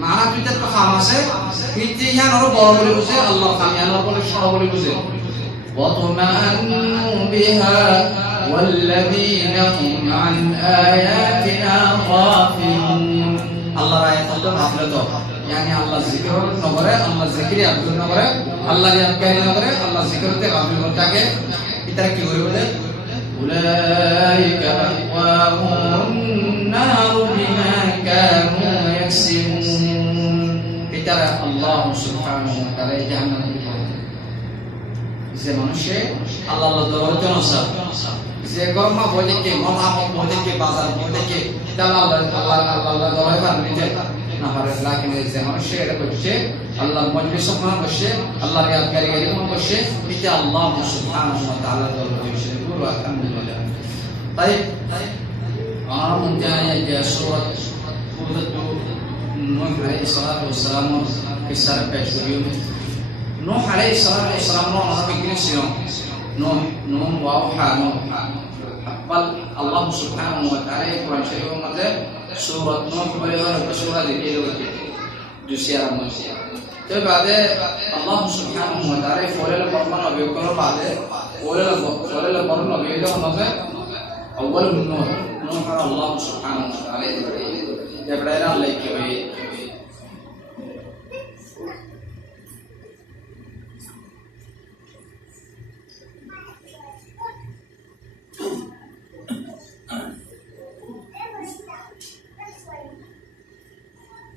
মানা দুইটা তো খাম আছে কিন্তু ইয়ান আরো বড় বলে বুঝে আল্লাহ খাম ইয়ান আরো বলে সরল বলে বুঝে وَطُمَأَنُّوا بِهَا وَالَّذِينَ هُمْ عَنْ آيَاتِنَا غَافِلُونَ আল্লাহর আয়াত তো ভাবলে তো يعني আল্লাহ জিকির নগরে আল্লাহ জিকির আব্দুল নগরে আল্লাহ ইয়াকারি নগরে আল্লাহ জিকিরতে গাফিল থাকে এটা কি হই বলে উলাইকা ওয়াহুন-নার বিমা কানু ইয়াকসিবুন এটা আল্লাহ সুবহানাহু ওয়া তাআলা জাহান্নামে যে মানুষে আল্লাহ দরবারে জনসা যে গরমা বলেকে মহামত বলেকে বাজার বলেকে আল্লাহ দরবারে বানিয়ে না পারে লাকিন যে মানুষে এটা করছে আল্লাহর মজলিস সম্মান বসে আল্লাহর ইয়াদগারি বসে এটা আল্লাহ সুবহানাহু ওয়া তাআলা দরবারে বসে পুরো আলহামদুলিল্লাহ তাই আমন্তায়া ইয়া সূরা হুদ নূহ আলাইহিস সালাতু ওয়াস সালাম কিসার পেশ করিও Nuh alaihi salatu wassalam no nabi kinisio Nuh wa Nuh bal Allah subhanahu wa ta'ala Quran Sharif mate surat Nuh bale surah dikhiyo dusiya manusia to baade Allah subhanahu wa ta'ala forel parman abiyokor baade forel parman abiyokor mate awwal Nuh Allah subhanahu wa ta'ala debdaira Allah ke hoye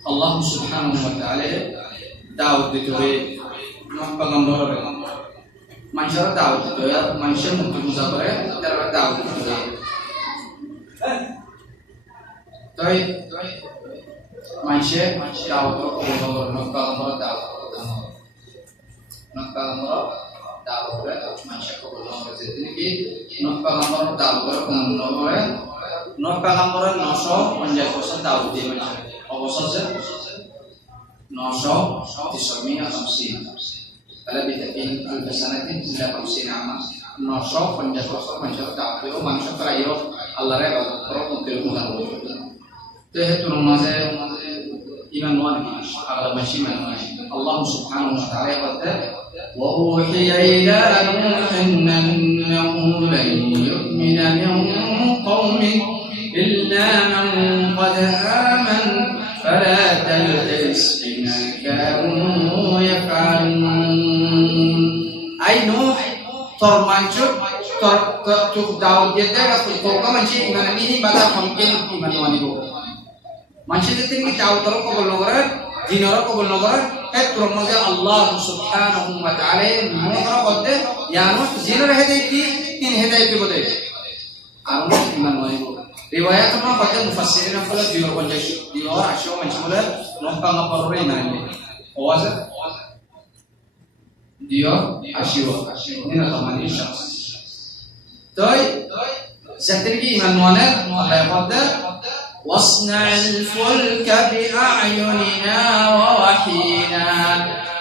Allah subhanahu wa ta'ala Daud ditoe Pagambara Manusia Daud ditoe Manusia mungkin musafir Dapat Daud ditoe Tapi Manusia Daud Pagambara Daud Manusia Pagambara jadi ni Pagambara Daud Pagambara Noso Menjadi Daud dia manusia অবশ্যই 950 তাহলে বিতাকিন আলফাসানাতিন ইলা 50 আমা 950 বছর মানুষের তাওহিদ মানুষের প্রায়ও আল্লাহর ইবাদত করা মুক্তির মুনান তো হেতু নামাজে ইমান ওয়ান আগলা মাসি মান আল্লাহ সুবহানাহু ওয়া তাআলা বলতে ওয়া উহিয়া ইলা নূহিন আন্নাহু লা ইউমিনা মিন কওমিক ইল্লা মান قد آمن فلا تلتبس بما كانوا يفعلون أي نوح termancut tuk daud jeda ka ko manchi iman ini bata mungkin iman wani ko manchi jete ni daud toro ko bologore dinoro ko bologore et promoge Allah subhanahu wa ta'ala mohra bolte yano dinoro hede ki tin hedayat bote anu iman wani ko riwayat ma pada mufassirin pula dior konjak dior asyo manchmula nompa ngaporre nani oaz dior asyo ini namanya syams toy zatirgi iman wana Allah pada wasna'al fulka bi a'yunina wa wahyina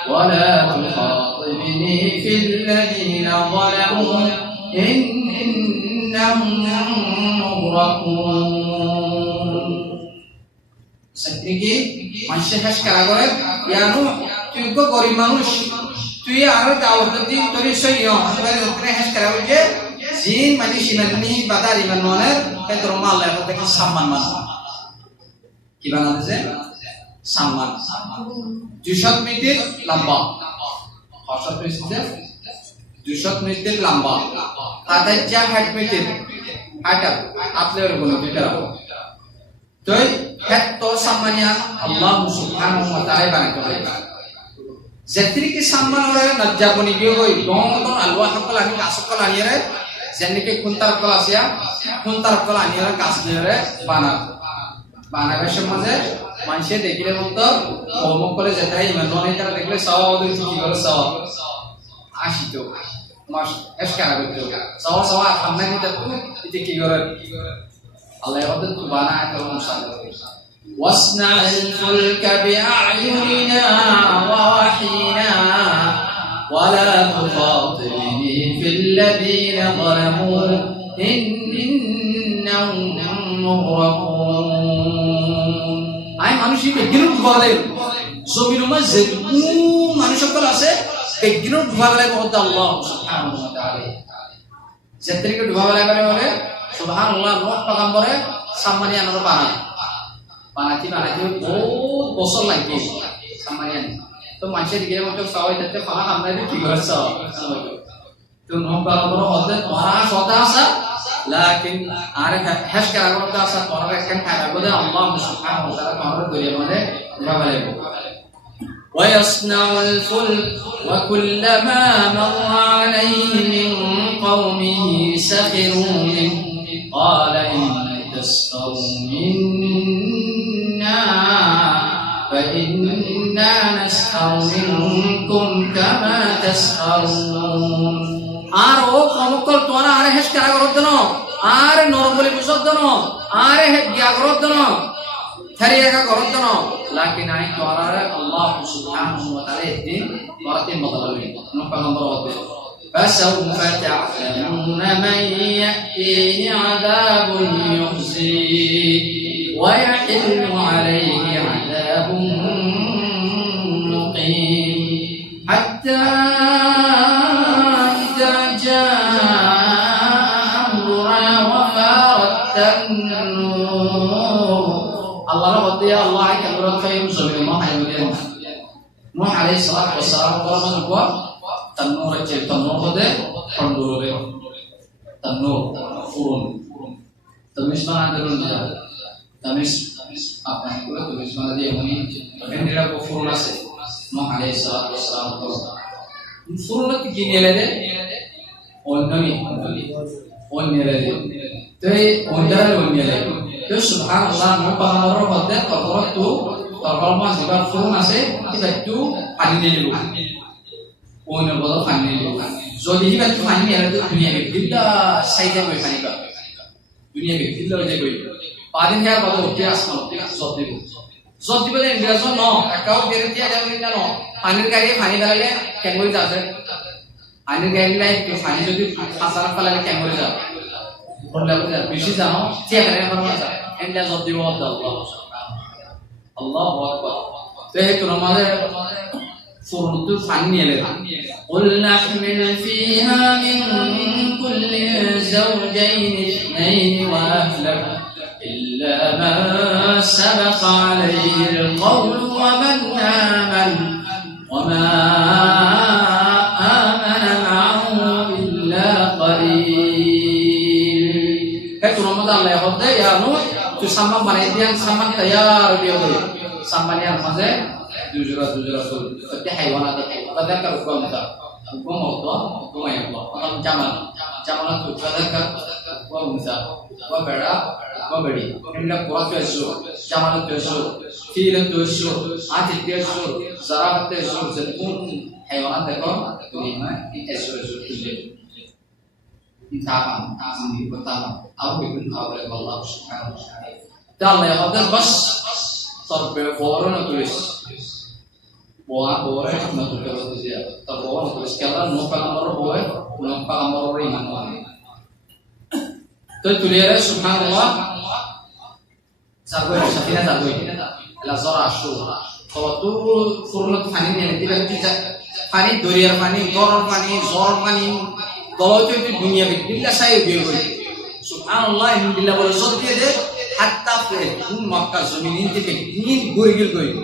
wa la tukhatibni fil ladina zalamu innahum Seperti manusia khas karagore, ya nu, tu ko gori manus, tu ya aru tahu tadi tori soyo, sebagai dokter khas karagore, jin mati sinani badari manoner, petromal lah, tapi saman mana, gimana tu sih? Saman, 200 meter lamba, 200 meter, 200 meter lamba, ada jahat meter. Ada atler bono bicara to het to samanya Allah subhanahu wa ta'ala banakore jetri ke samman ore najjaboni bio goi dong to alwa hakol ani kasukol ani re jenni ke kuntar kolasia kuntar kol ani re kasle bana ke samaje manshe dekile monto omok kore jetai manone tara dekle sawa odu ki gol sawa ashito mas eskara betul sawa hamna ni tatu itu kigoran Allah yang tu bana atau musal wasna'al fulka bi a'yunina wa wahyina wa la tukhatibni fil ladina zalamu innahum mughraqun I মানুষই বেগিনত ডুবাব লাগিব জমিৰ মাজে মানুহ সকল আছে বেগিনত ডুবাব লাগিব আল্লাহ সুবহানাহু ওয়া তাআলা যেতৰিকে ডুবাব লাগিব মানে সুবহানাল্লাহ নূহ পয়গম্বৰে সামানি আনৰ বানাতি বহুত বছৰ লাগি সামানি আনি তো মানুহে দিলে মতে চাওই তাতে খানা খামলাই কি কৰিছ তো নূহ পয়গম্বৰৰ হতে মহা সতা আছে লাকিন আর হ্যাশ করা করতে আসা পরে একখান খারাপ বলে আল্লাহ সুবহানাহু ওয়া তাআলা আমাদের দুনিয়ার মধ্যে ডুবাব লাগিব ويصنع الفلك وكلما مر عليه من قومه سخروا منه قال إن تسخروا منا فإنا نسخر منكم كما تسخرون আর ও কমকল তোরা আরে হেস করা করত না আরে নরবলি বুঝত না আরে হে গিয়া করত না থারিয়া করত না লাকিন আই তোরা আল্লাহ সুবহানাহু ওয়া তাআলা দিন বারাতে বদলাবে নূহ পয়গম্বর হতে فسوف تعلمون من يأتيه عذاب يخزيه ويحل عليه عذاب مقيم حتى إذا جاء أمرنا وفارت النور الله رضي الله عنك أمرك خير سبيل الله نوح عليه الصلاة والسلام قال من هو تنور الجيب تنور هذا تنور تنور فرن تمش ما عندنا نجار تمش apa itu tulis mana dia ini ini lah kufur nasi Nuh alaihi salatu wassalam kufur nanti gini lede onnani onnelede tei onnelede to subhanallah Nuh pangaro hote tokoro tu tokoro mas dibar kufur nasi kita itu pani dulu onnel bodo pani dulu jadi kita itu pani ada tu dunia kita saja boleh pani ba dunia kita aja boleh পাদিন হেয়ার বড় উঠে আসলো job দিব ইংরেজ ন একাও বেরতিয়া যাবে না পানির গাড়ি পানি গাড়ালে ক্যাঙ্গুরি যাবে পানির গাড়ি লাই পানি যদি ফাসার ফেলালে ক্যাঙ্গুরি যাবে বললে বেশি জানো ঠিক আছে আমার মাথা এন্ডা জব দিব আল্লাহ আল্লাহু আকবার সেই তো আমাদের ফুরুতু পানি নিয়ে قل نحمل فيها من كل زوجين اثنين واهلك إلا من سبق عليه القول ومن آمن وما آمن معه إلا قليل. Itu nama Allah ya Khode ya Nuh tu sama manedian sama tayar dia boleh sama ni apa saja jujur tu tapi haiwan ada kadang kan hukum tak hukum ayat Allah orang jaman tu kadang kan hukum Musa hukum beda bedi inda Quran tu esok jaman tu esok fi'il tu esok atil tu esok zarafat tu esok zetun haiwan dekho dunia esok tu je intahan ini pertama aku bikin oleh Allah Subhanahu wa taala dan ya ada bas terbeforan tulis boleh nak tulis dia terbeforan tulis kalau numpang nomor iman tu tulis subhanallah Sargoi, Safina Sargoi, la zora ashu. Kalau tu furunat fani ni nanti lagi tu fani duriar fani, koron fani, zor fani. Kalau tu itu dunia bila saya biar. Subhanallah ini bila boleh zot dia deh. Hatta pun Makkah zaman ini tu ini gurigil goi.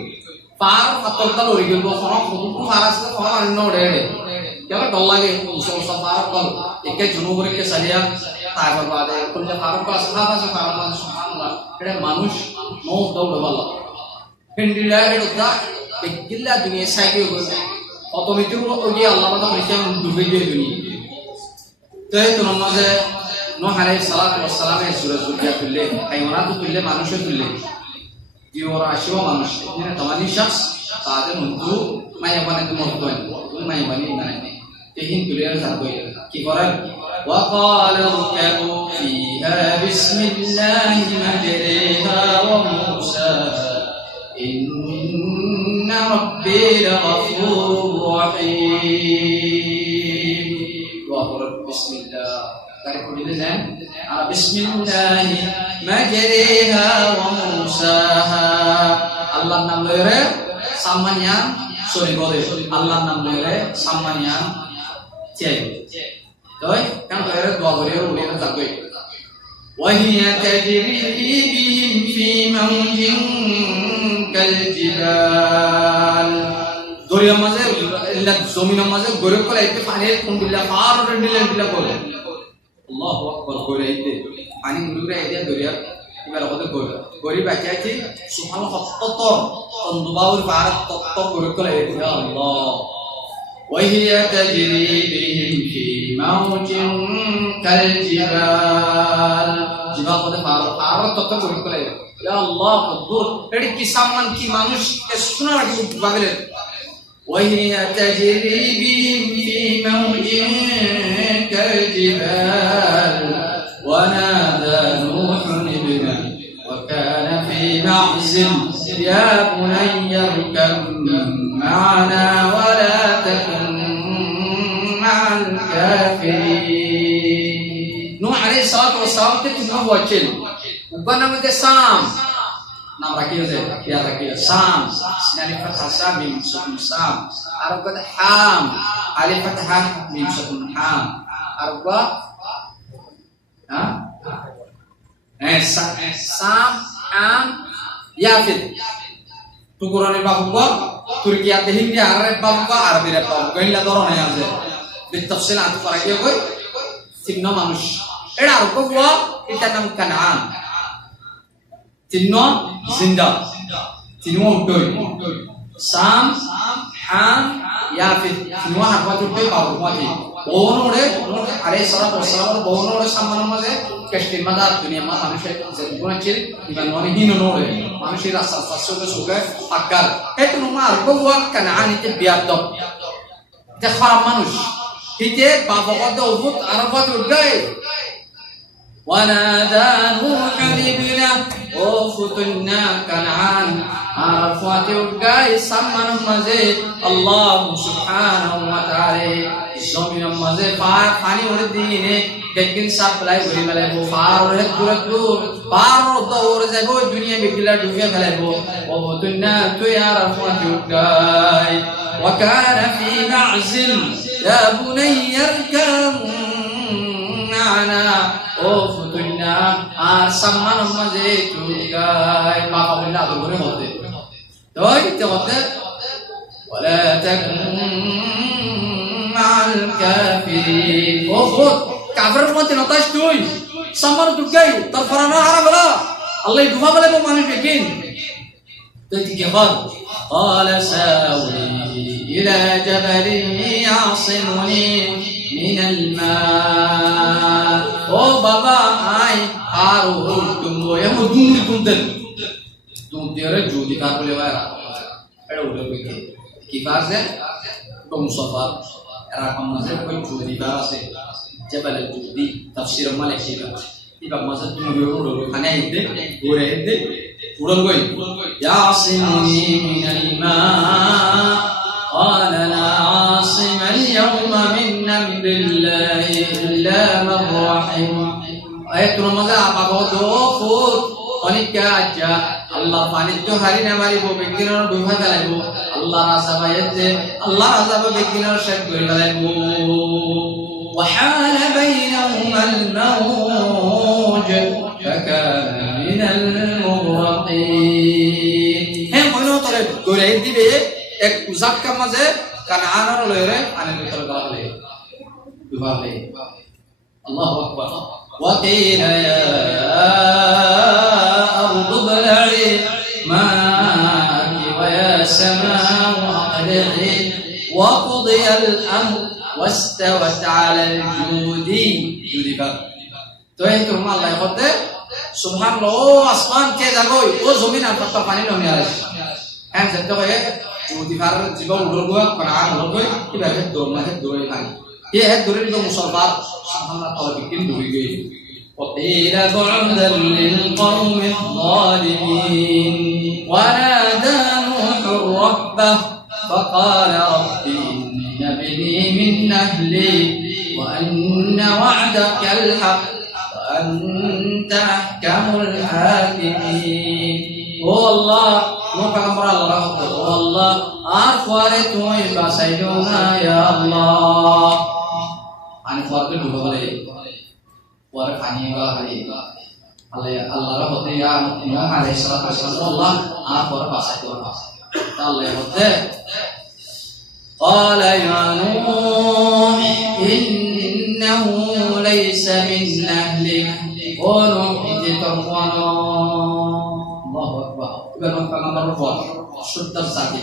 Par fatal tal gurigil goi. Orang tu maras tu orang anu deh. Kalau dolla ke usul safar tal. Ikat junubur ke salia. Tahu berada. Kalau jauh faruq pas faruq subhanallah. Ada manusia mau tahu dah. Hendilah itu dah. Gila dunia saya ke. Otomatis orang Allah mahu macam dunia dunia. Tuh itu namanya Nuh alaihi salatu wassalam surah surah tulle. Haywanat tulle manusia tulle. Dia orang asyiwa manusia. Ini tamani syakhs. Pada untuk mayapan itu mohon. Itu mayapan ini mana? Tihin tulle satu. Kikoran. وقال اركبوا فيها بسم الله مجريها ومرساها إن ربي لغفور رحيم وقال بسم الله بسم الله مجريها ومرساها আল্লাহর নাম লইরে সামানিয়ান sorry বলে আল্লাহর নাম লইরে সামানিয়ান চাই তাই কেন লইরে দোয়া করে উড়ে না যাবে وهي تجري بهم في موج كالجبال দরিয়ার মাঝে জমিনের মাঝে গড়ে করে এতে পানির কুন্ডিলা পার রেডিলা দিলা করে আল্লাহু আকবার করে এতে পানি গুড়ে এতে দরিয়া এবার ওদের গড়ি বাঁচাইছি সুবহানাল্লাহ তত তন্দুবাউর পার তত গড়ে করে এতে আল্লাহ وهي تجري بهم في موج كالجبال জিবাল ওদের পার তত গড়ে করে ইয়া আল্লাহ আকবার এটি কি সম্মান কি মানুষ কে শোনার কি বাগলে وهي تجري بهم في موج كالجبال ونادى نوح ابنه وكان في معزل يا بني اركب معنا ولا تكن مع الكافرين نوح عليه الصلاة والسلام كتنه وجل وكان من السام নাম রাখিয়েছে ইয়া রাখিয়ে শাম সিনালি ফাতহা শাম মিম সুকুন শাম আরবা হাম আলিফ ফাতহা মিম সুকুন হাম আরবা শাম হাম ইয়াফিদ টুকুরানি বাবুবা তুর্কিয়াতে হিন্দি আরব বাবুবা আরবির বাবুবা গইলা ধরনের আছে বিতফসিল আত করা কি কই চিহ্ন মানুষ এটা আরব বাবুবা এটা নাম কানান চিহ্ন জিন্দা চিহ্ন উঠোই সাম হাম ইয়াফিদ চিহ্ন হারবাত উঠোই বাবুমাতি বনরে আরে সারা প্রসার বনরে সম্মান মাঝে কেষ্টি মাদার দুনিয়া মা মানুষের জীবন ছিল ইমান মনে হিন নরে মানুষের রাস্তা রাস্তা সুখে আকার এত নমার বউয়া কানানিতে বিয়াদ এটা খারাপ মানুষ হিতে বাবগদ উবুত আরবাত উঠে ونادى نوح ابنه وفتنا كنعان عرفات الجاي سمن مزيد الله سبحانه وتعالى زمين مزيد فار فاني وردينه لكن سبلاي غري ملبو فار رد فار دور زبو الدنيا بكلا دنيا ملبو وفتنا تو يا عرفات الجاي وكان في معزل يا بني اركب معنا وفتنا আর সম্মান মাঝে চুকাই বাবা বললে আদর করে হতে তাই হতে ولا تكن مع الكافرين ওফত কাফের মতে নতাস তুই সম্মান চুকাই তোর ফরানা হারা বলা আল্লাহ দুফা বলে মানুষ দেখিন তুই কি বল قال ساوي الى جبل يعصمني من الماء او بابا اي ارو تمو يا مدون تنتل तुम तेरे जोदी का बोले वाला एड़ा उड़े के की बात है तो मुसफर एरा कम से कोई जोदी का से जबल जोदी तफसीर माले की का इबा मजा तुम उड़ो खाने इदे उड़े इदे उड़न गई यासिमुनी मिनल मा قال لا عاصم اليوم من امر الله الا من رحم ayat ramaza apa bodo fut onika aja Allah panit to hari na mari bo beginner duha dalaibo Allah rasabayete Allah razaba beginner shek kori dalaibo wa hala bainahuma al-mawj fakana min al-mughraqin he kono tore dore dibe এক উজাক কা মাঝে কানানার লয়রে আনে ভিতর গালে দুবালে আল্লাহু আকবার ওয়া কিলা ইয়া আরদু বলঈ মাকি ওয়া ইয়া সামাউ aqli'i ওয়া কুদিয়া আল-আমর ওয়াস্তাওয়াত আলা আল-জুদি জুদিবা তো এই তোমার আল্লাহ হতে সুবহানাল্লাহ আসমান কে জাগই ও জমিন আর পাতা পানি নমি আসে হ্যাঁ যেতে হয় যদি ফার জীবন উড়গো কোরআন উড়গো কিভাবে দৌড়ে দৌড়ে লাগে ये है दूरी तो मुसलमान सुभान अल्लाह की दूरी गई وقيل بعدا للقوم الظالمين ونادى نوح ربه فقال رب إن ابني من أهلي وأن وعدك الحق وأنت أحكم الحاكمين هو الله নূহ পয়গম্বর আল্লাহর হতে ও আল্লাহ আর পরে তুমি বাঁচাইও না ইয়া আল্লাহ পানি পরে ডুবে গেলে পরে পানি গেলে আল্লাহর হতে ইয়া নূহ আলাইহিস সালাম আল্লাহ আর পরে বাঁচাইও না আল্লাহর হতে قال يا نوح إنه ليس من أهلك ونوح تتقوانا الله أكبر إذا نفعل مرة شد الزاكي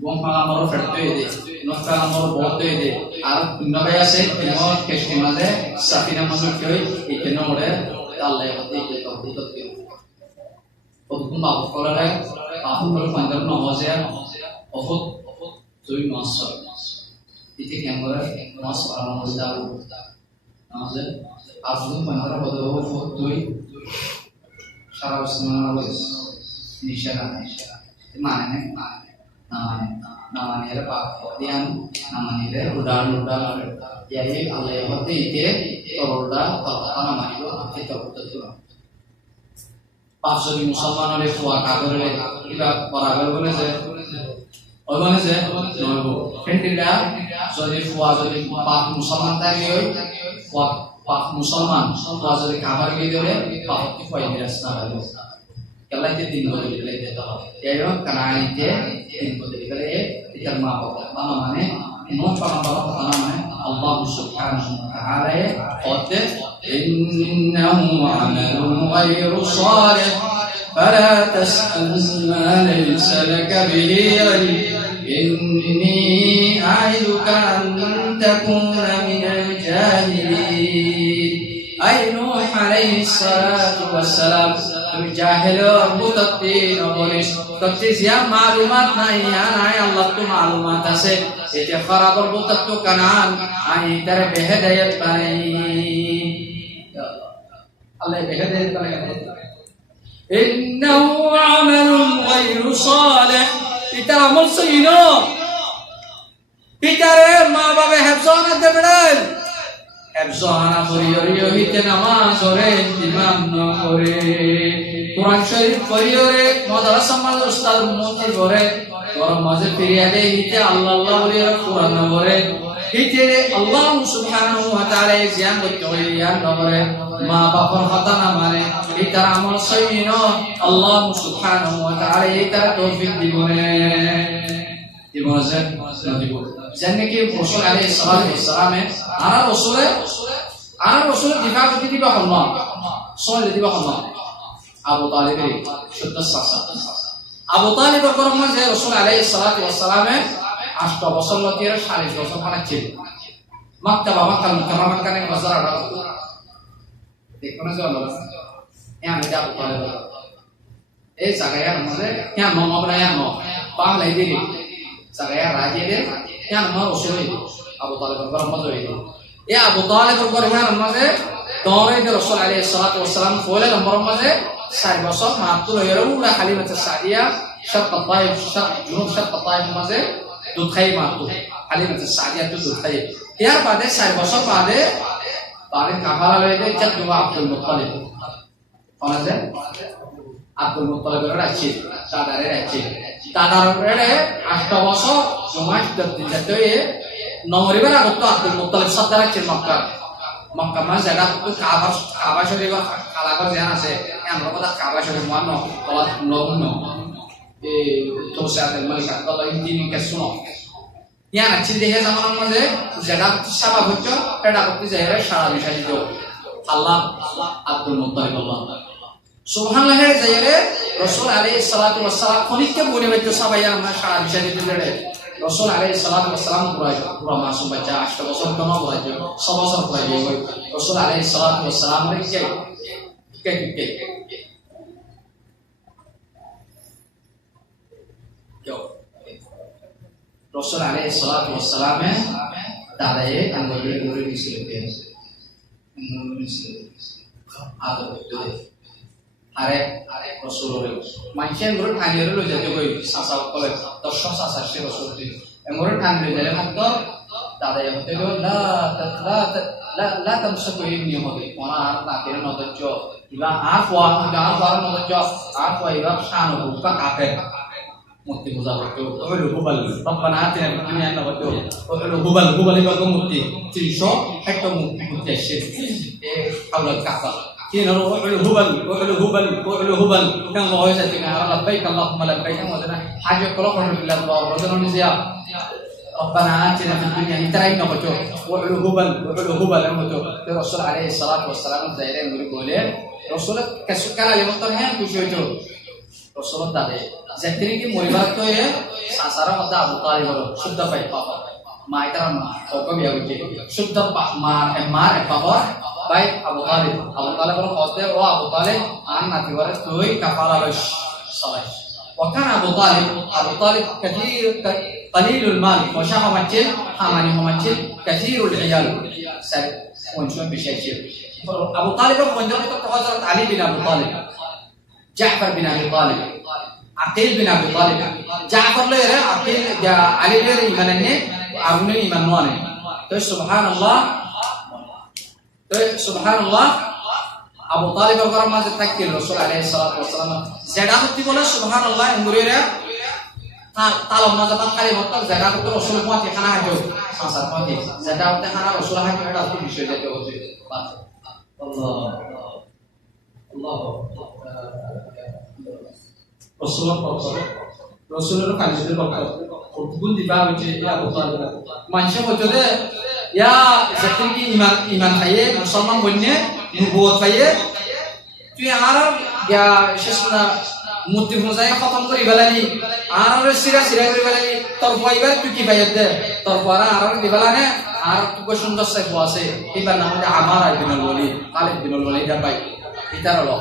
Buang pangamor ferto ide, nos pangamor boto ide. Ar nagaya se temo keshtimale safina masuk koi ikeno mode talle hote ke tohti tohti. Odkum aap kolare aap kol pandar no hoje ohot তুই মাস ইতি camera মাস বানানো হচ্ছে আর আমাদের আসলে মানরা বদল তুই সারা বছর নিশানা মানে namanya pak yang namanya udah jadi Allah waktu itu udah apa namanya itu betul pas jadi musalman oleh tua kabar oleh kita para kabar sih orang sih nunggu kan tidak jadi tua jadi pak musalman tadi pak musalman tua jadi kabar gitu deh pak itu poin biasa lalu kalau itu tinggal di dalam itu ya yo karena itu tinggal di dalam itu karena apa namanya Nuh pengambara namanya Allah Subhanahu wa taala qad innahu amalun ghairu salih fala tas'al ma laysa laka bihi ilm inni a'iduka an takuna min al-jahilin ay Nuh alaihi salatu wassalam jahil mutatin oboris তফসির ইয়া মালুমাত নাই আল্লাহ তো মালুমাত আছে এটা খরাবর মুতাত তো Canaan I তার বেহেদায়াত পাই আল্লাহ বেহেদায়াত পাই ইন্নাহু আমালুন গায়রু Salih এটা আমল সহিনো পিতারে মা বাবা হেফজনা দেবেন হেফজনা করিও হিতে নামাজ ওরে ইমাম ন করে কোরআন শরীফ পড়িওরে মাদ্রাসা মাল উস্তাদ মুফতি করে গরম মাঝে ফিরিয়াদে হিতে আল্লাহ আল্লাহ বলে কোরআন বলে হিতে আল্লাহ সুবহানাহু ওয়া তাআলা জিয়ান করতে হয় ইয়ান করে মা বাবার কথা না মানে এটার আমল সহিন আল্লাহ সুবহানাহু ওয়া তাআলা এটার তৌফিক দিবনে দিবনে দিব জানে কি রাসূল আলাইহিস সালাতু ওয়াস সালামে আর রাসূল দিফা করতে দিবা আল্লাহ সলে দিবা আল্লাহ Abu Talib sudah sah. Abu Talib berkorban saya Rasul alaihi salatu wassalam 8 বছর লতির 40 বছর পানাচ্ছিল মক্কা বাবা কামাকান এর বাজার আড়া দেখো না চলো এ আমি Abu Talib এই জায়গায় আমাদের কেন নমবরা কেন পাহলাই দিলি জায়গায় রাজি দে কেন রাসূল Abu Talib berkorban হইলো এ Abu Talib berkorban আমাদের তোরে রাসূল আলাইহি সালাতু ওয়াসসালাম ফলে নম্বর মাঝে 4 বছর মাত্র হইলো হালিমা সাদিয়া شط الطائف جنوب شط الطائف মাঝে দুধ খাই মাত্র হালিমা সাদিয়া তো দুধ খাই এর বাদে 4 বছর বাদে কাফালা লইতে জাদু আব্দুল মুত্তালিব কোনাছে আব্দুল মুত্তালিবের রাখছি তাদারে রাখছি তাদারে 8 বছর জমাশ দিতে নমরিবার আগত আব্দুল মুত্তালিব সর্দার আছে মক্কা মাঝে জায়গা তো কাবা শরীফ কালাবার জান আছে আমরা কথা কাবা শরীফ মানো তোলা লগ্ন توسعة الملك عبد الله يمكن كسنة يعني أكيد هي زمان ماذا جدّا سبب هجّا كذا كتير زهرة شارع بيشاي جو الله عبد المطلب الله سبحان الله زهرة رسول عليه الصلاة والسلام خليك كبوني بيجو سبايا ما شارع بيشاي تدري رسول عليه الصلاة والسلام برا masuk baca ashta bosor kono belajar sabosor belajar رسول عليه الصلاة والسلام mereka Rasul alaihi salatu wassalam tadaye anggore disilepe ada betul are Rasulullah mancen guru thangere lo jate koi sasa kole doshon sasa she Rasul di engore thangere jale hatto tadaye hote go la tamsaku ibni hote ona ar na kere no dojo ইবা আফওয়া গাফার মত Jos আফওয়া ইবা শান বুকা cafe মুক্তি বুঝা হতো ওহলু হুবাল রব্বানা আতিনা ফিদ দুনিয়া হাসানাতাও ওহলু হুবাল হুবাল ইবা মুক্তি 300 একটা মুক্তি আসে এ আওলাদ কাফা كين روح الهبل وعلو هبل كان الله يسألنا لبيك اللهم لبيك ودنا حاجة كلهم بالله ورضنا نزيا ربنا آتنا في الدنيا نترى بتو وعلو هبل بتو الرسول عليه الصلاة والسلام زيرين يقولون رسول كسكر اللي مطرحين كشويتو رسول الله زكري की मुरीबात तो ये सासारा मध्य अबू तालिब शुद्ध पाई पापा माइकरा ओको भी आगे शुद्ध मार पापा baik Abu Talib kalau khosde wa Abu Talib an nanti waris tuh kafala losh salah. Wakan Abu Talib qalilul mal, masya macet, hamani macet, kathirul iyal. Saya unjuk bishaji. Abu Talib menjadi itu Hazrat Ali bin Abi Talib, Ja'far bin Abi Talib, Aqil bin Abi Talib. Ja'far le ya Aqil ya Ali le imanannya, Abu le imanwane. Terus subhanallah. तो सुभानअल्लाह अबू तालिब और माजे तकबीर रसूल अलैहि सल्लल्लाहु अलैहि वसल्लम ज़कात बोला सुभानअल्लाह मुरीरे ताला माजे खाली मतलब ज़कात तो रसूल माते खाना है जो संसार माते ज़कात खाना रसूल है कि आपको विषय देते होते अल्लाह अल्लाह रसूल खाली से बकरा कुतुब दिबा बचे या अबू तालिब मानशे बचोदे या ज़कीर की ईमान खाये मुसलमान बनने नुबुवत खाये तो यार या शेषना मुद्दे मुझे खत्म करी बलानी आराम सिरा करी बलानी तरफ़ाइबर तू की बायत दे तरफ़ारा आराम की बलाने आराम तू को सुंदर से खुआसे इबार नामुने आमार इब्न अल-वली दा बाई इतार लो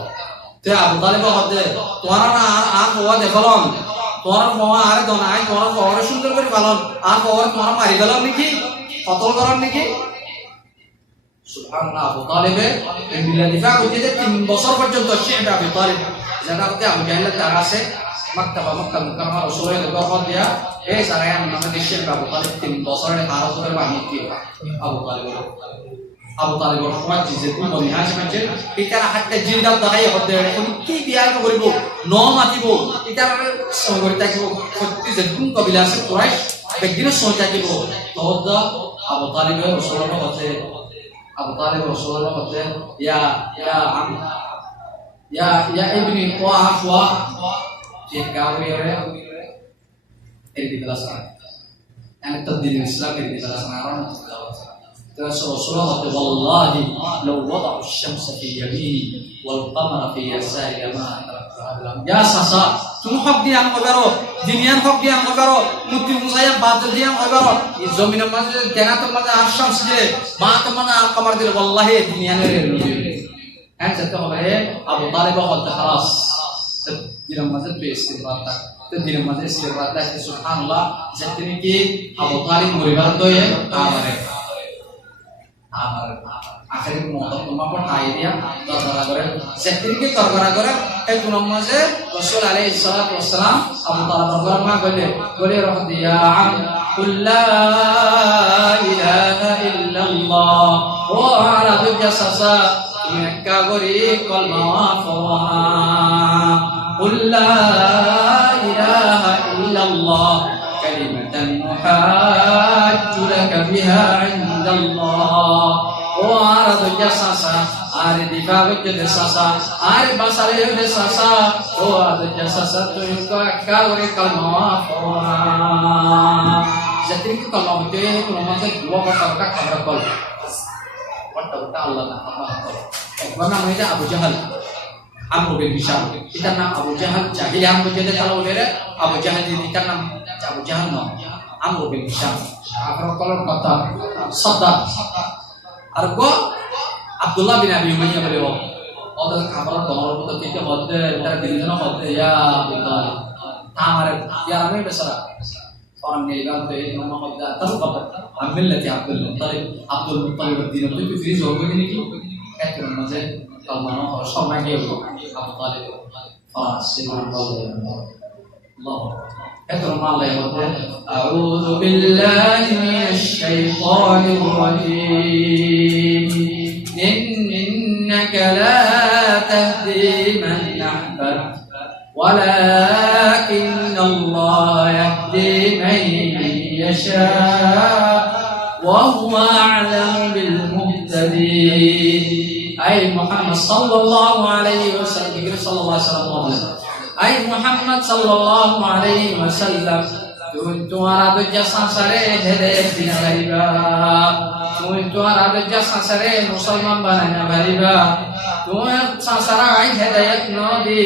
तो अबू तालिब कहते तुम्हारा ना आँख हुआ देखलम तुम्हारा मुँह आरे दोना आई तुम्हारा मुँह सुंदर करी बलान आँख हुआ तुम्हारा मारी गलम निकी কতল করার নাকি সুবহানাল্লাহ আবু তালিবে বিল্লাহ দিফা করতে 3 বছর পর্যন্ত শেখ আবু তালিব জানাতে আবু জাহেল তার আছে মক্কা মুকাররমা রাসূলের দরবার দিয়া এই জায়গায় আমাদের শেখ আবু তালিব 3 বছরের হারাতের বাণী কি আবু তালিবের সময় যে কোন বনিহাজ আছে এটারা হাতে জিন্দাল দাঁড়াই হতে কোন কি বিয়ার করিব ন মাতিব এটার সঙ্গে থাকিব সত্যি যে কোন কবিলা আছে কুরাইশ ব্যক্তির সঙ্গে থাকিব তোদা Abu Talib Rasulullah kata Abu Talib Rasulullah kata ya ibni Quafwa jika wira ini dijelaskan yang terdiri Islam ini dijelaskan orang terus Rasulullah kata wallahi law wada'u asy-syamsa fi yamini wal qamara fi yasari ma ya sasa तुम हक दिया हम करो दुनिया हक दिया हम करो मुक्ति मुसाया बात दिया हम करो ये जमीन में देना तो मजा आशम से बात मना कमर दिल वल्लाह दुनिया ने हैं जब हो गए अबू तालिब बहुत खलास दिन मस्जिद पे इस्तिगफार था तो दिन मस्जिद इस्तिगफार था कि सुभान अल्लाह जितने की अबू तालिब मुरीबात तो ये Amre akhirnya motor cuma pun akhirnya gara-gara setting ke gara-gara itu namanya Rasul alaihi salatu wassalam Abu Talib berfirman boleh roh dia qul la ilaha illallah wa ala jasasa mereka beri kalma fa qul la ilaha illallah kalimatan muhajju laka biha 'inda Allah Orang tu jasa hari dibawah ke jasa hari basar ke jasa orang tu jasa tu kau kalma orang jadi kita kalau betul kalau macam dua kata kabar kol kata Allah nak namanya Abu Jahal Amr bin Hisham kita nama Abu Jahal jahil yang betul kalau udah Abu Jahal kita nama Abu Jahal no Amr bin Hisham akhir kalau kata sadar Argo Abdullah bin Abi Umayyah beliau. Orang kabar orang itu kita hotel, kita dirinya hotel ya betul. Tamar ya ramai besar. Orang negar itu nama hotel. Tahu apa? Ambil lagi Abdul Muttalib dina itu free job ini ki. Itu namanya kalau mana orang sama dia itu Abdul Muttalib. Allah. Itu nama Allah yang A'udzu billahi minasy syaithanir rajim. إن إنك لا تهدي من أحببت ولكن الله يهدي من يشاء وهو أعلم بالمهتدين أي محمد صلى الله عليه وسلم صلى الله عليه وسلم أي محمد صلى الله عليه وسلم তোমারা দজ্জা সংসারে হেদায়েত দিনা পারিবা তোমারা দজ্জা সংসারে মুসলমান বানাইনা পারিবা তোমার সংসারে I হেদায়েত নদি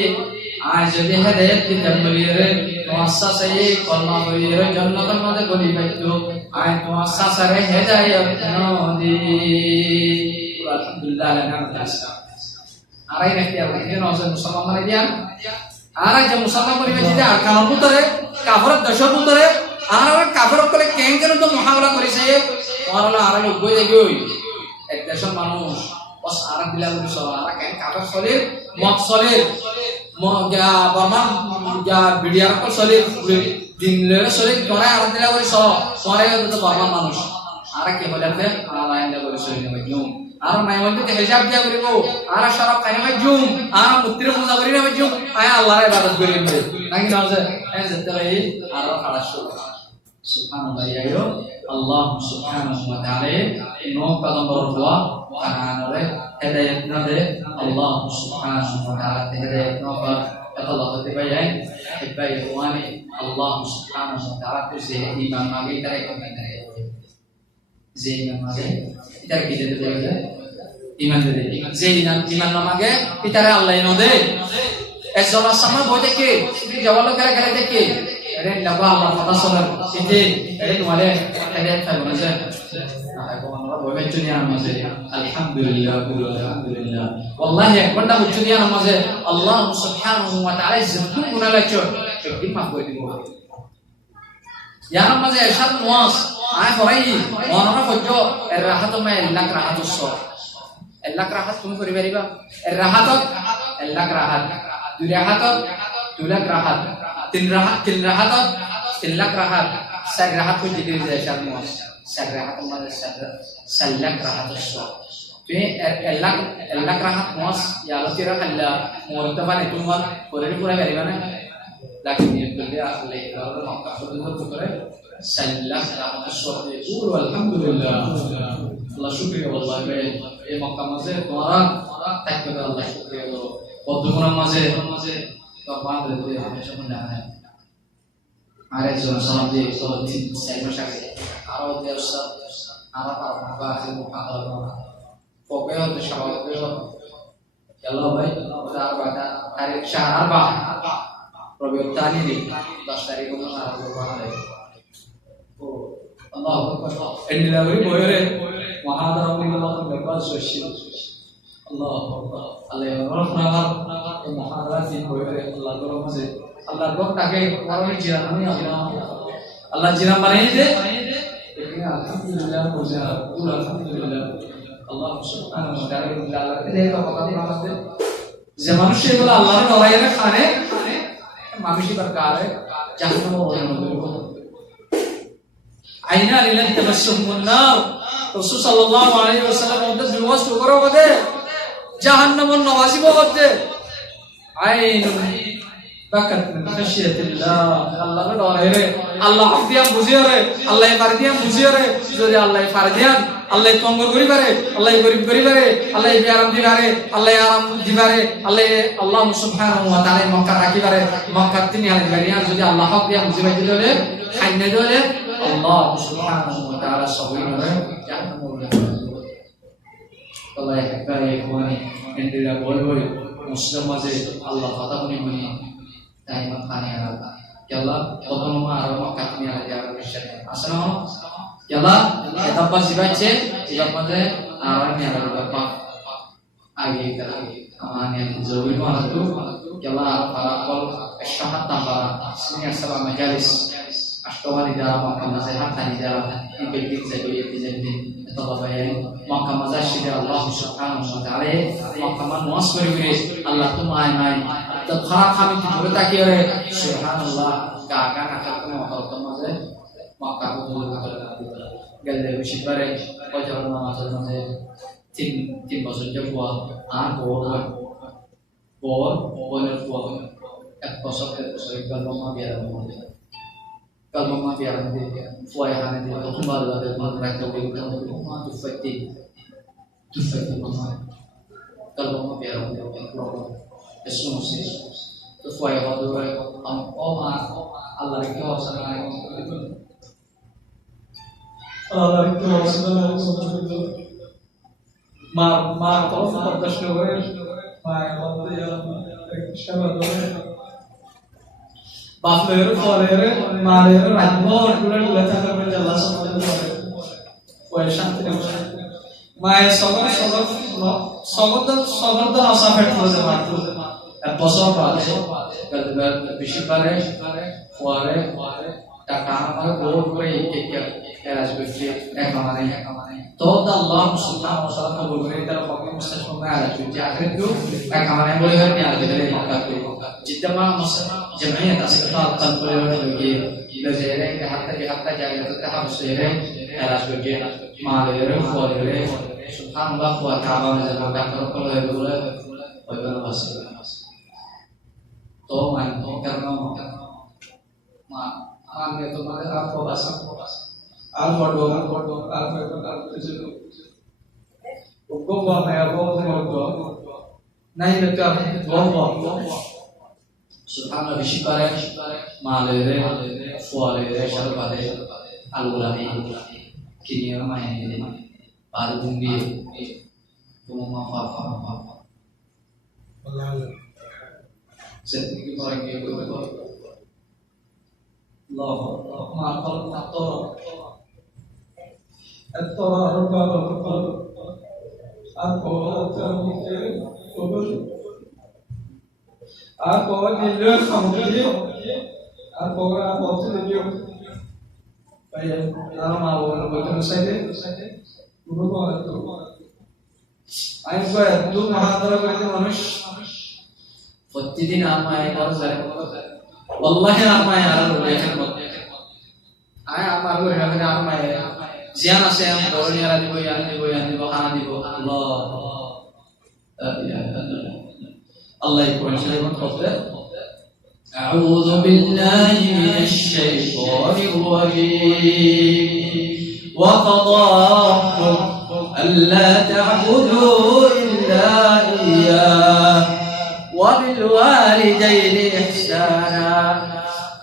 আজ যদি হেদায়েত দিতে বলিরে তোমার সাসাই কলমা বলিরে জান্নাতের মধ্যে বলি পাইতো আই তোমার সংসারে হেদায়েত নদি আলহামদুলিল্লাহ আলহামদুলিল্লাহ আরাই নাকি আপনি মুসলমান বানাই দিয়া আর যে মুসলমান পরিবেশ যদি আর কারণ ভিতরে কাফের দশর ভিতরে আর কাফের করে কেন কেন তো মহাবলা করেছে তোমার হলো আর লোক বই দেখি এক দেশের মানুষ বস আর দিলা বলি সব আর কেন কাফের চলে মত চলে বর্মান বিডিআর কল চলে দিন লেলে চলে তোরা আর দিলা বলি সব তোরা তো বর্মান মানুষ আর কি বলে আর আইন বলে চলে নেবে আর নাই মধ্যে হিসাব দিয়া করিব আর শরাব খাই না জুম আর মুত্তির পূজা করি না জুম আয় আল্লাহর ইবাদত করি নাকি না যে এই যেতে ভাই আর খালাস সুবহানাল্লাহ ইয়াইরো আল্লাহ সুবহানাহু ওয়া তাআলা নো কদম বরদুয়া কানারে হেদায়েত না দে আল্লাহ সুবহানাহু ওয়া তাআলা হেদায়েত না কর আল্লাহ হতে ভাই ভাই ওয়ানি আল্লাহ সুবহানাহু ওয়া তাআলা যে ঈমান মাগে তারে কোন করে যে ঈমান মাগে ইতার কি দিতে বলে ঈমান দে যে ঈমান না মাগে ইতারে আল্লাহ ন দে একজনের সামনে বই দেখে জওয়ালো করে গেলে দেখে আরে নবা আল্লাহ কথা শোনার ইতে আরে তোমারে আরে থাকো না যে আমরা বই চুনিয়া নামাজে আলহামদুলিল্লাহ আলহামদুলিল্লাহ wallahi একবার না চুনিয়া নামাজে আল্লাহ সুবহানাহু ওয়া তাআলা যতটুকু গুনাহ লাগছো সবটি মাফ করে দিব ইয়া নামাজে এরশাদ ওয়াস আয় পড়াই মনরা কইছো এর রাহাত মে লাখ রাহাতুস এক লাখ রাহাত তুমি করি পারিবা এর রাহাত এক লাখ রাহাত দুই রাহাত 2 লাখ রাহাত তিন রাহাত 3 লাখ রাহাত চার রাহাত কই দিতে যায় চার মাস চার রাহাত মানে চার লাখ রাহাতুস তুমি এক লাখ রাহাত মাস ইয়ালো তিরা খাল্লা মুরতাবানে তোমার করে পুরা পারিবা না লাখ নিয়ত করলে আসলে এর মক্কা পর্যন্ত করে 4 লাখ রাহাতুস পুরো আলহামদুলিল্লাহ আল্লাহ শুকরিয়া আল্লাহ এই মক্কা মাঝে তোমার থাকবে আল্লাহ শুকরিয়া পদ্মপুরার মাঝে তোর বাঁধে দিয়ে হামেশা মনে হয় আরে সালাম দিয়ে তো তিন চার মাস আগে আরো দেড়শো আরো পারবা আছে মক্কা হলো পকে হতে স্বাভাবিক চলো ভাই আর বাটা তারিখ শাহর আরবা রবিউল তানি 10 তারিখ মতো আরম্ভ করা হয় ও আল্লাহু আকবার এন্ডিলা বই বইরে মহাদারা মিল্লাহ বেবাস শীল আল্লাহু আকবার আল্লাহ রহমানার এই মহাদারা দিন বইরে আল্লাহ রহমানে আল্লাহ বক্তাকে ওয়ারনি জিরান আমি আল্লাহ জিরান বানিয়ে দে এখানে আলহামদুলিল্লাহ পূজা পুরো আলহামদুলিল্লাহ আল্লাহ সুবহানাহু ওয়া তাআলা আল্লাহকে দেখো কথা আমাদের যে মানুষ এগুলো আল্লাহর ডরাইয়া খানে মানুষই দরকার জাহান্নাম ওরে মধ্যে আইনা লিলান তাবাসসুমুন নার রাসূল সাল্লাল্লাহু আলাইহি ওয়াসাল্লাম ওদের জুমাস করে ওদে জাহান্নামের নওয়াজিব হচ্ছে আইন বাকাত মিন খাশিয়াতিল্লাহ আল্লাহর ডরে রে আল্লাহ হক দিয়া বুঝিয়ে রে আল্লাহ পার দিয়া বুঝিয়ে রে যদি আল্লাহ পার দিয়া আল্লাহ তঙ্গর করি পারে আল্লাহ গরিব করি পারে আল্লাহ আরাম দি পারে আল্লাহ আরাম দি পারে আল্লাহ সুবহানাহু ওয়া তাআলা মক্কা রাখি পারে মক্কা তিনি আলি বাড়িয়া যদি আল্লাহ হক দিয়া বুঝিয়ে দিলে খাইনে দিলে আল্লাহ সুবহানাহু ওয়া তাআলা সবই করে জাহান্নামে আল্লাহ একবার একবারে এন্ডিরা বলবো মুসলিম মাঝে আল্লাহ কথা বলি তাই মাখানে আল্লাহ ইয়াল্লাহ প্রথমে আর মক্কা তিনি আলি যাওয়ার বিষয় আসসালামু ইয়াল্লাহ এদাব্বা জিবাইছে এবার মধ্যে আর নিয়ালা বাবা আগে আমানে জরুরি মাহাতু ইয়াল্লাহ ফারাকল শাহাত তাবারা সিনিয়র সাবা মাজালিস আষ্টওয়ারি যারা মক্কা মাঝে হাতানি যারা ইনফেক্টিভ জায়গায় দিন তবাবায়ে মক্কা মাঝে শিদে আল্লাহ সুবহানাহু ওয়া তাআলা মক্কা মান ওয়াস করে আল্লাহ তোমায় নাই তো খারাপ আমি ধরে তাকিয়ে রে সুবহানাল্লাহ গাগা নাকা মক্কা মাঝে মক্কা বদল করে গেলে বেশি পারে ফজর নামাজের মাঝে 3 বছর যাবো আর বোনের ফুয়া 1 বছর 1 বছর কালমা বিয়ার মধ্যে কালমা বিয়ার মধ্যে ফুয়া হানে দিয়ে তখন ভালো লাগে মন রাখতে হবে মা তুফাইতি মামা কালমা বিয়ার মধ্যে প্রবলেম এসো মুসি তো ফুয়া হলো ও মা আল্লাহর কি ওয়াসা নাই আল্লাহর কি ওয়াসা নাই মা তরফ প্রকাশ করে মায়ের মধ্যে শাবাদ করে বাপের ফলের মায়ের রাতভর গুলো থাকার পরে আল্লাহ সুবহানাহু ওয়া তাআলা ওই শান্তি দেন মায়ের সগত আসাফেট হতে মাত্র এক বছর বাদে গদবার বেশি পারে ফলে টাকা আমার বহুত করে এরাজ করছে এক মানে তো আল্লাহ সুবহানাহু ওয়া তাআলা কবুল করে তার পক্ষে মুস্তাশফা এরাজ করছে আখরে তো এক মানে বলে হয় না আগে ধরে মক্কা করে জিতমা জমিয়ত আসকাত তানপুরে লগে লজেরে হাত্তা জায়গা তো হাবসেরে এরাজ করছে মালের ফলের সুবহানাল্লাহ ওয়া কাবা জানা ডাক্তার করে বলে ওইবার বাসে তো মানে তো কেন মা আগে তোমাদের আপো বাসা al foto al কিছু উগো মায়া বলতো নাই তো বলবো সুবহানাল্লাহ বেশি পারে মালেরে ফলেরে সরবারে আলগুলামি কিনিয়া মায়া নিয়ে আর বুঙ্গি তোমা ফাফা আল্লাহ সেদিকে পরে গিয়ে বলবো Allah ma khalaqna at-tara rabbana Aku ni le khamdi aku ora bote dia bayan nama orang betul saja guru itu ayo tu mahadara করতে মানুষ প্রতিদিন আমায় কর যায় wallahi আমায় আর লেখেন মধ্যে আয় আমার ঘরে রাখে আমায় জিয়ান আছে আমি বড় নিয়া দিব খানা দিব আল্লাহ কোরআন শরীফে বলে আউযু বিল্লাহি মিনাশ শাইতানির রাজীম ওয়া ক্বাদা রাব্বুকা আল্লা তা'বুদু ইল্লা ইয়্যাহু ওয়া বিল ওয়ালিদাইনি ইহসানা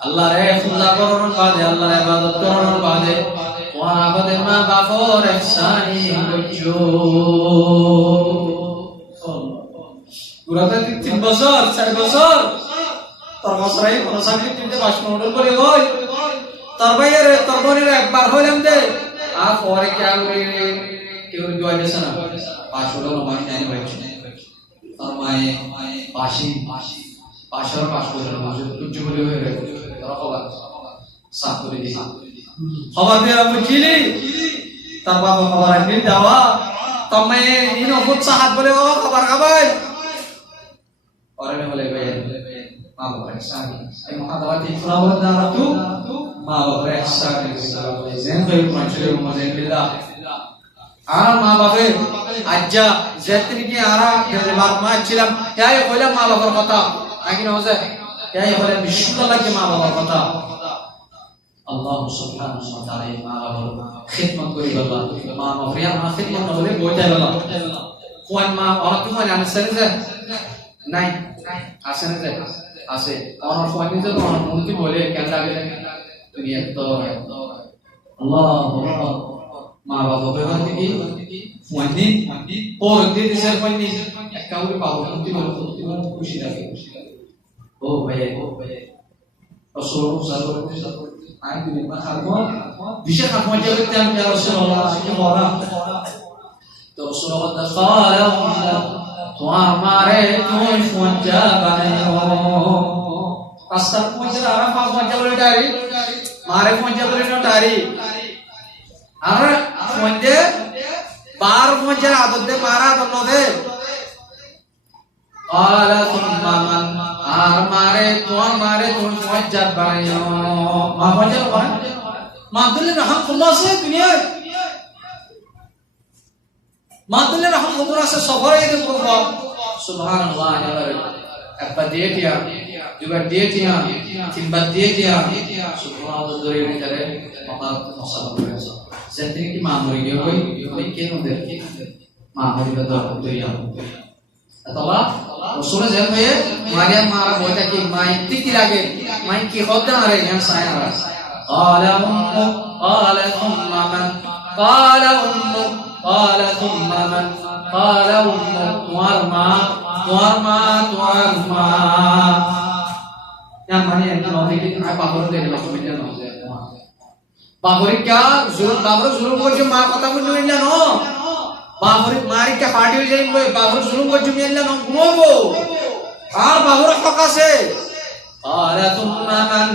আল্লাহ রে খুদা করার বাদে আল্লাহর ইবাদত করার বাদে তোমার বাদে মা বাবার ইহসানি করছো পুরাটা 3 বছর 4 বছর তোর বছরাই কোন সাবজেক্ট দিতে পাস মডেল করে কই তোর ভাইয়ের তোর বোনের একবার হইলাম দে আর পরে কি হবে কেউ জয় দেছে না পাস হলো না মানে জানি ভাই তোর মায়ে পাশের পাশ করে তুই বলে হয়ে গেল তোর খবর সাফ করে দি খবর দিয়ে বুঝিলি তার বাবা খবর আনবি দাওয়া তুমি ইন বহুত সাহাত বলে ও খবর খাবাই ওরে বলে ভাই মা বাবা ইহসানি এই মহাদাওয়াতি ফুরাওয়াত দারাতু মা বাবা ইহসানি বলে জেন ভাই পৌঁছলে মজেন বিল্লাহ আর মা বাবা আজ্জা যেতনি কি আরা গেলবার মা ছিলাম তাই কইলাম মা বাবার কথা নাকি নজে তাই বলে বিশুদ্ধ মা বাবার কথা আল্লাহ সুবহানাহু ওয়া তাআলা মা বাবার খিদমত করি বাবা মা মাফরিয়া মা খিদমত করে বইতাই বাবা কোন মা আর কি মানে আনছেন যে নাই আসেন যে আছে আর ফোন দিতে তো মনকে বলে কেন লাগে তুমি এত আল্লাহ মা বাবা ব্যবহার কি ফোন দিন পর দিন সে ফোন দিন একাউন্ট পাবো তুমি বলো খুশি লাগে ও ভাই রাসূলুল্লাহ সাল্লাল্লাহু আলাইহি ওয়াসাল্লাম আই তুমি মা খাবো বিশেষ খাবো যে তেম ইয়া রাসূলুল্লাহ কি বলা তো রাসূলুল্লাহ সাল্লাল্লাহু তো আমারে তুই ফোন যা বানাও রাস্তা পৌঁছে আর ফোন যা বলে ডারি মারে ফোন যা বলে না ডারি আর ফোন দে বার ফোন যা আদত দে মারা আদত দে আলা তুম্মা মান আর মারে তুই ফোন যা বানাও মা ফোন যা বানাও মা দিলে রহমতুল্লাহ সে দুনিয়া মাতুল্লাহ রহমতুল্লাহ আছে সফরে যেতে বলবো সুবহানাল্লাহ একবার দিয়ে দিয়া দুবার দিয়ে দিয়া তিনবার দিয়ে দিয়া সুবহানাল্লাহ ধরে নিতে মাতার মশালা করেছে যেতে কি মা মরে গিয়ে হই ওই কেন দেখ মা মরে গিয়ে দরিয়া অথবা রসুলের জেল হয়ে মারিয়াম মারা বইটা কি মাই কি লাগে মাই কি হদ্দা আরে ইয়ান Saira قال أمك قال ثم من قال أمك قال ثم من قال أمك ورما yang mana yang kita bikin apa baru dari macam ini no bahurik क्या जुर्म बाबर जुर्म को जो मार कथा को नहीं जानो बाहुrik मारी क्या पार्टी हो जाए बाबर जुर्म को जो नहीं जानो घुमो हाँ बाबर हका से قال ثم من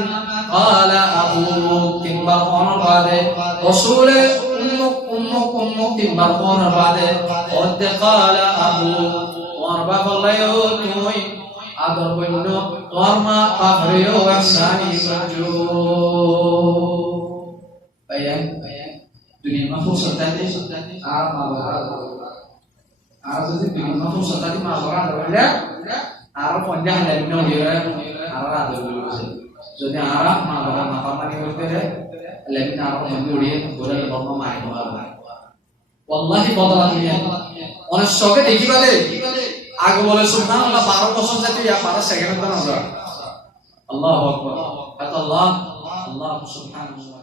قال أبوك كم بخون بعده رسول أمك كم بخون بعده قد قال أبوك وربا الله يوتوي أدر بينو ورما أخريو أحساني برجو bayang dunia mahfuz tadi Arab itu dunia mahfuz tadi masalah ada Arab panjang dari Indonesia Arab ada dulu jadi Arab masalah apa ni berkata lebih Arab menjadi boleh berapa main wallahi badalah dunia orang soket dekhi bale आगे बोले सुबहानअल्लाह 12 बছর जाते या 12 second तो नजर अल्लाहु अकबर अल्लाह अल्लाह सुब्हानहु